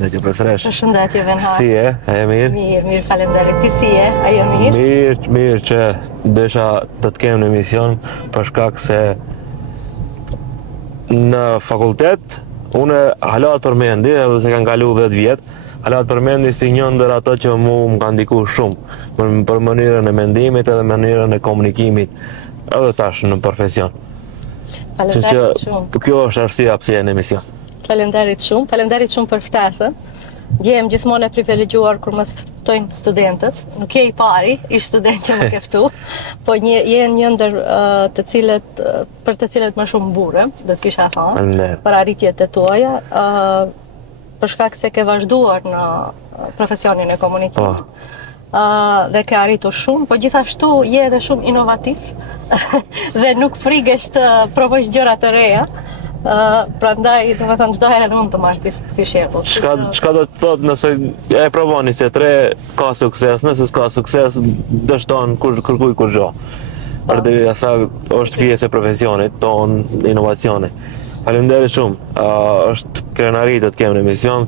përshëndetje për fresh. Përshëndetje, Venhar. Si e? A e mirë? Mirë, faleminderit. Ti si e? A je mirë? Mirë që desha të kemë në emision për shkak se në fakultet unë hala të përmendi, edhe se kanë kalu 10 vjetë, hala të përmendi si një ndër ato që mu më ka ndiku shumë për mënyrën e mendimit edhe mënyrën e komunikimit edhe tash në profesion. Faleminderit shumë. Kjo është arsyeja pse jeni në emision. Faleminderit shumë për ftesën. Ndjehem gjithmonë e privilegjuar kur më ftojnë studentët. Nuk je i pari, ish student që më ke ftu, po jenë një ndër për të cilët më shumë burem, do të kisha thënë, për arritjet e tuaja, për shkak se ke vazhduar në profesionin e komunikimit. Dhe ke arritur shumë, po gjithashtu je edhe shumë inovativ dhe nuk frigesh të provojsh gjëra të reja. Prandaj, domethënë, çdo herë mund të marrësh si shembull. Çka do të thotë nëse e provoni se 3 ka sukses, nëse s'ka sukses, dështon kërkuj kurrë. Përderi asaj është pjesë e profesionit ton, inovacioni. Faleminderit shumë. Është krenari të kemë në emision.